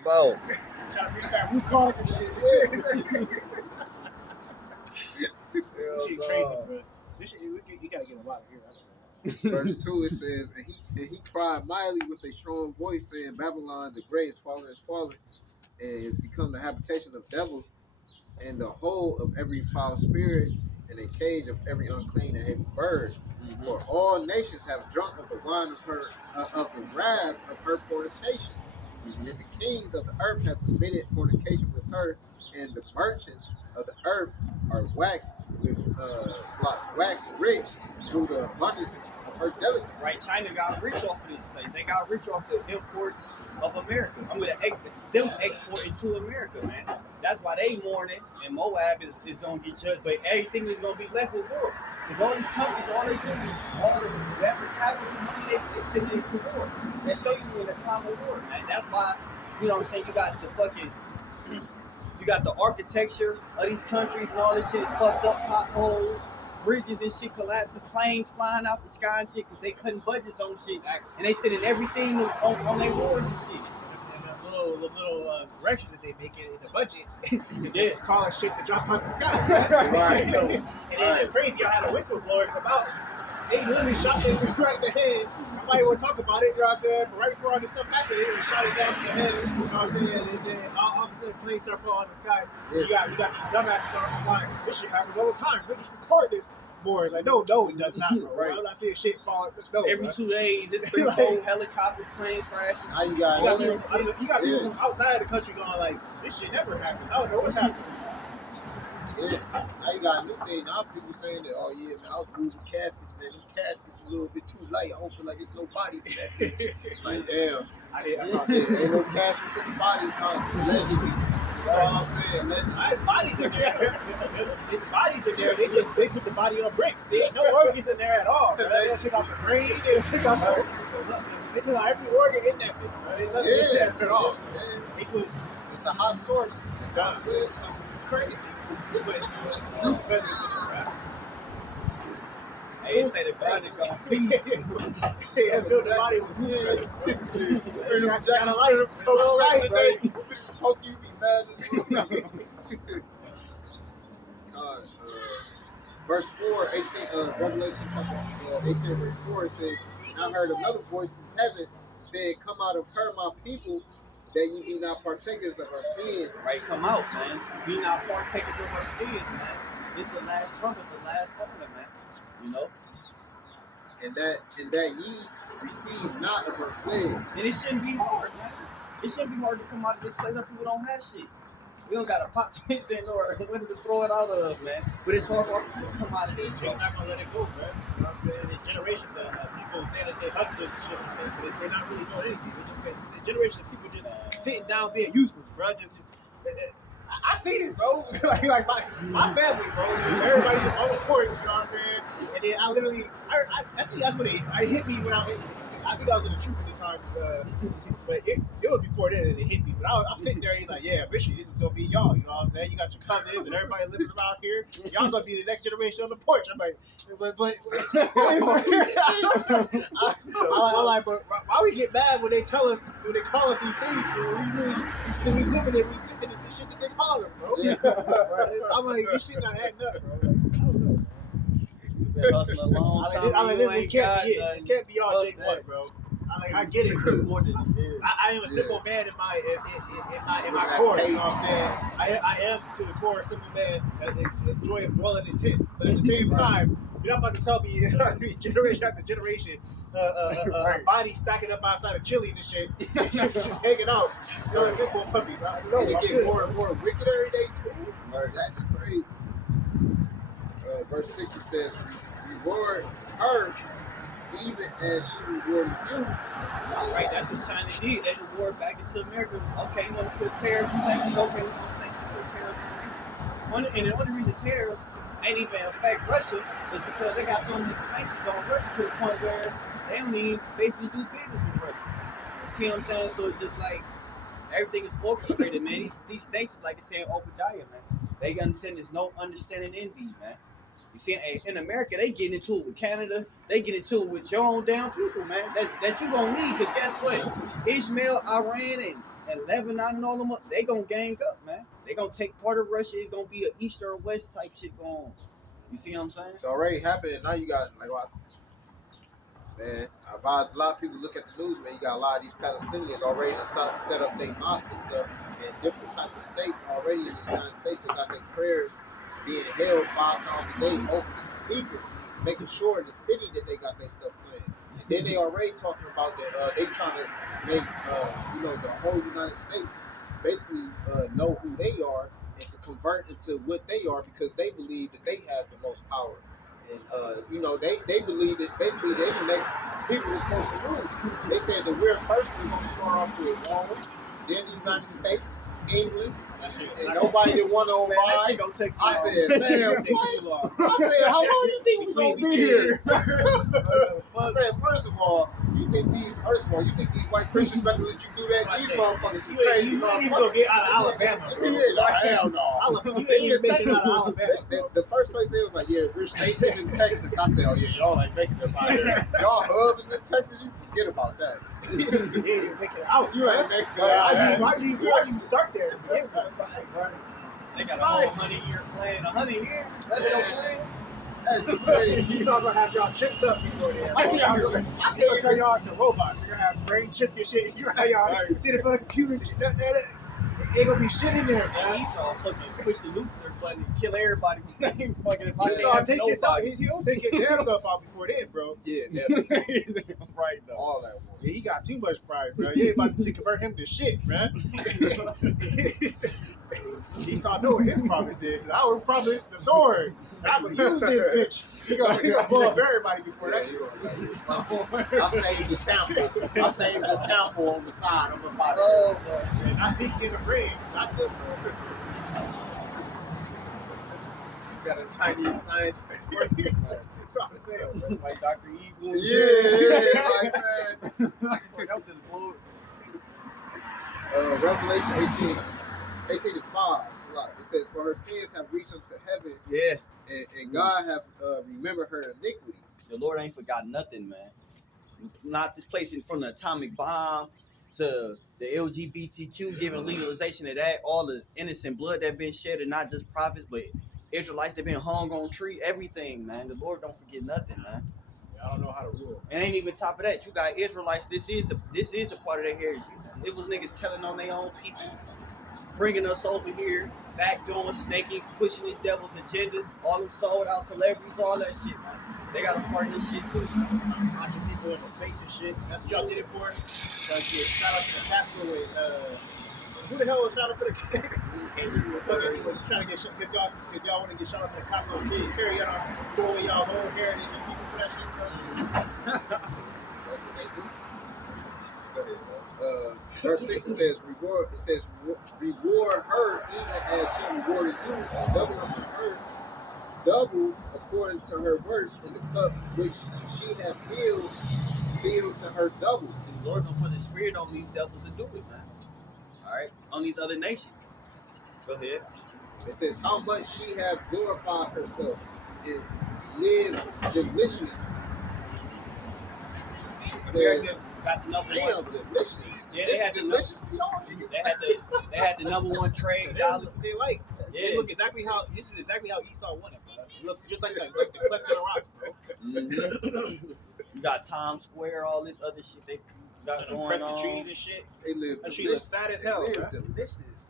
about? Trying to reach that root cause and shit. Shit crazy, bro. This shit, you gotta get a lot of here. Verse 2, it says, and he cried mightily with a strong voice, saying, Babylon the great is fallen, and has become the habitation of devils, and the hole of every foul spirit, and a cage of every unclean and hateful bird. Mm-hmm. For all nations have drunk of the wine of her, of the wrath of her fornication. Mm-hmm. And the kings of the earth have committed fornication with her, and the merchants of the earth are waxed rich through the abundance of her delicacy. Right, China got rich off of this place. They got rich off the imports of America. I'm gonna them exporting to America, man. That's why they mourning, and Moab is gonna get judged, but everything is gonna be left with war. Because all these countries, all they do is all the per capita money they send into war. They show you in a time of war, man. That's why, you know what I'm saying, you got the architecture of these countries and all this shit is fucked up, potholes, bridges and shit collapsing, planes flying out the sky and shit because they cutting budgets on shit. And they sending everything on their wars and shit. And the little corrections that they make in the budget is calling shit to drop out the sky. Right? So, and then it's crazy. I had a whistleblower come out. They literally shot him right in the head. Nobody would talk about it, you know what I'm saying? But right before all this stuff happened, they shot his ass in the head, you know what I'm saying? And then all of a sudden, planes start falling out of the sky. Yeah. You got these dumbasses online. This shit happens all the time. They just record it more. It's like, no, it does not, bro. Right. I'm not seeing shit fall. No, every 2 days, it's 3 whole helicopter plane crashes. Now you got people from outside of the country going like, this shit never happens. I don't know what's happening. Yeah. Now you got a new thing. Now people saying that, oh yeah, man, I was moving caskets, man. Them caskets a little bit too light. I don't feel like it's no bodies in that bitch. Like, damn. That's all I'm saying. Ain't no caskets in the bodies, huh? Allegedly. That's all I'm saying. His bodies in there. His bodies in there. They put the body on bricks. They ain't no organs in there at all. They don't take out the brain. They don't take out they took out every organ in that bitch. There's nothing in there at all. It's a hot source. Crazy. They say the body gonna yeah, build the body with goose feathers. Got a light. Poke you, be mad. Verse 4, 18, Revelation 18, verse 4, it says, and I heard another voice from heaven saying, come out of her, my people, that ye be not partakers of our sins. Right, come out, man. Be not partakers of our sins, man. It's the last trumpet, the last covenant, man. You know? And that ye receive not of her plagues. And it shouldn't be hard, man. It shouldn't be hard to come out of this place that people don't have shit. We don't got a pop fence in or window to throw it out of, man. But it's hard for people to come out of this. They're not gonna let it go, bro. You know what I'm saying? There's generations of people saying that they're hustlers and shit, but they're not really doing anything. It's a generation of people just sitting down being useless, bro. I seen it, bro. like my family, bro. Everybody just on the porch, you know what I'm saying? And then I literally, I think that's when it hit me when I think I was in the troop at the time. But it was before then that it hit me. But I'm sitting there and he's like, yeah, eventually this is going to be y'all. You know what I'm saying? You got your cousins and everybody living around here. Y'all going to be the next generation on the porch. I'm like, but I'm like, but why we get mad when they tell us, when they call us these things? We living it, we sitting in the shit that they call us, bro. Yeah. I'm like, this shit not adding up, bro. Like, I don't know. You've been hustling a long time. This can't be it. This can't be all Jake Wood, bro. I get it. I am a simple man in my core. You know what I'm saying? I am to the core a simple man. The joy of dwelling in tents. But at the same time, you're not about to tell me generation after generation, body stacking up outside of Chili's and shit, just hanging out, selling pit bull puppies. I know it get more and more wicked every day too. Right. That's crazy. Verse 6 it says, reward her even as she rewarded you. Right, that's what China did. They reward back into America. Okay, you want to put tariffs and sanctions? Okay, we're going to put tariffs on Russia. And the only reason tariffs ain't even affect Russia is because they got so many sanctions on Russia to the point where they don't even basically do business with Russia. You see what I'm saying? So it's just like everything is orchestrated, man. These nations, like it's saying Obadiah, man, they understand there's no understanding in these, man. You see, in America, they get into it with Canada. They get into it with your own damn people, man. That you gonna need, because guess what? Ishmael, Iran, and and Lebanon and all them, they gonna gang up, man. They gonna take part of Russia. It's gonna be an east or west type shit going on. You see what I'm saying? It's already happening. Now you got, like, man, I advise a lot of people look at the news, man. You got a lot of these Palestinians already set up their mosques and stuff in different type of states already in the United States. They got their prayers being held 5 times a day over the speaker, making sure in the city that they got their stuff playing. And then they already talking about that they trying to make the whole United States basically know who they are and to convert into what they are because they believe that they have the most power. And they believe that basically they're the next people who's supposed to rule. They said that we're going to start off with Rome, then the United States, England, and nobody that want to obey. I said, man, what? I said, how long do you think we're going to be here? I said, first of all, you think these white Christians better let you do that? These motherfuckers are crazy. You ain't even going to get out of Alabama, bro. Hell no. You ain't even making it out of Alabama. The first place they was like, yeah, we're stationed in Texas. I said, oh yeah, y'all ain't making it out here. Y'all hub is in Texas. You forget about that. You ain't even making it out. You ain't making it out. Why'd you start there? They got a whole 100-year plan. 100 years? That's what I'm saying. That's crazy. These all gonna have y'all chipped up before then. They gonna turn y'all into robots. They're gonna have brain chips and shit. You gonna have y'all sit in front of computers and shit. Ain't gonna be shit in there, man. Esau fucking push the nuclear button and kill everybody. Fucking Esau take his out. He'll take his damn self out before then, bro. Yeah, definitely. Right though. All that one. Yeah, he got too much pride, bro. You ain't about to convert him to shit, man. Esau know what his promise is. Our promise the sword. I'm gonna use this bitch. He gonna blow up everybody before that shit. I saved the sample. I saved the sample on the side of my body. And I think in the ring, not the. Got a Chinese scientist. That's what I'm saying. Like Dr. Evil. Yeah, like that. Help this blow. Revelation 18:5. It says, "For her sins have reached unto heaven, Yeah. and God have remembered her iniquities." The Lord ain't forgot nothing, man. Not this place from the atomic bomb to the LGBTQ, giving legalization of that, all the innocent blood that been shed, and not just prophets, but Israelites that been hung on tree, everything, man. The Lord don't forget nothing, man. I don't know how to rule. And ain't even top of that. You got Israelites. This is a part of their heritage. It was niggas telling on their own people, bringing us over here, backdoing, snaking, pushing these devil's agendas, all them sold out celebrities, all that shit, man. They got a part in this shit too. Launching people into space and shit. That's what y'all did it for. Like, yeah, shout out to the capsule with who the hell was trying to put a trying to get shot because y'all want to get shot up to the Capitol of Katy Perry. Y'all throw away y'all whole heritage and people for that shit. That's what they do. Go ahead, verse 6 it says reward her even as she rewarded you, double unto her, double according to her works, in the cup which she hath filled to her double. And the Lord gonna put his spirit on these devils to do it, man. Alright? On these other nations. Go ahead. It says, how much she hath glorified herself and lived delicious. America got the number damn, one. delicious. Yeah, This delicious to y'all niggas. They had the number one trade. That's what they like. Yeah. They look exactly how this is exactly how Esau wanted, bro. It look just like the cluster of rocks, bro. Mm-hmm. You got Times Square, all this other shit they got going Press on. the trees and shit. They live That tree looks sad as hell, They bro. live delicious.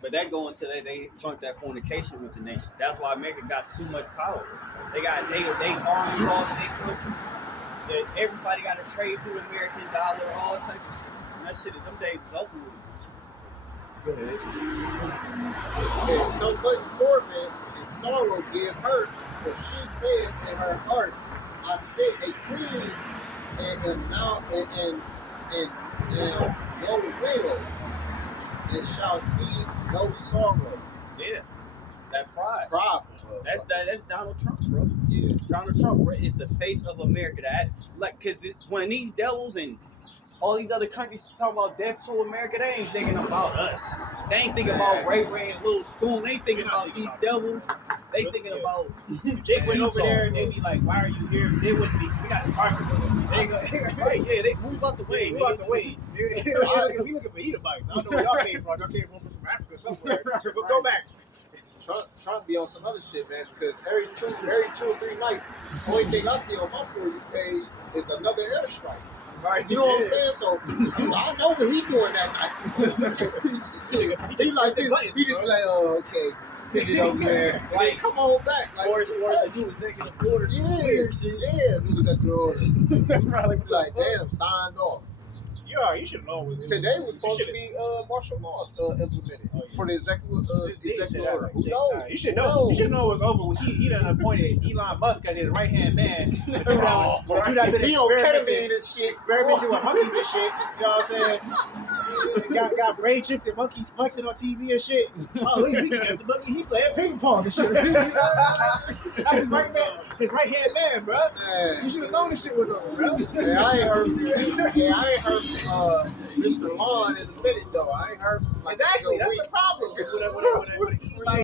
But that going to they joint that fornication with the nation. That's why America got too much power. They armies all in their country. That everybody got to trade through the American dollar, all type of shit. And that shit, them days is over with. Go ahead. It says, so much torment and sorrow give her, for she saith in her heart, I sit a queen and am now and no widow, and shall see no sorrow. Yeah. That pride. It's prideful, motherfucker. That's Donald Trump, bro. Yeah. Donald Trump is the face of America. That, like, cause when these devils and all these other countries talking about death to America, they ain't thinking about us. They ain't thinking about Ray Ray and Lil Schoon. They ain't thinking about these devils. They thinking about If Jake went over there and they be like, "Why are you here?" They wouldn't be. We got the target. They go, right, yeah, they move out the way. Move out the way. We looking for eater bikes. I don't know where y'all came from. Y'all came from Africa somewhere. Go back. Trump be on some other shit, man, because every two or three nights, only thing I see on my For You page is another airstrike. Right, you know what I'm saying? So I know what he doing that night. he like this. He just be like, oh, okay, send it over there. Like, come on back. Like, or do executive orders. Yeah, Weird shit. yeah, do executive order. Probably Like, damn, signed off. You should know. Today was supposed to be martial law implemented for the executive order. Like you should know. You should know it was over when he done appointed Elon Musk as his right hand man. He on ketamine and shit, experimenting with monkeys and shit. You know what I'm saying? Got brain chips and monkeys flexing on TV and shit. Oh, we can get the monkey. He playing ping pong and shit. That's his right hand man, bro. You should have known this shit was over, bro. Yeah, I ain't heard from Mr. Lawn in a minute though. I ain't heard from exactly. That's the problem. When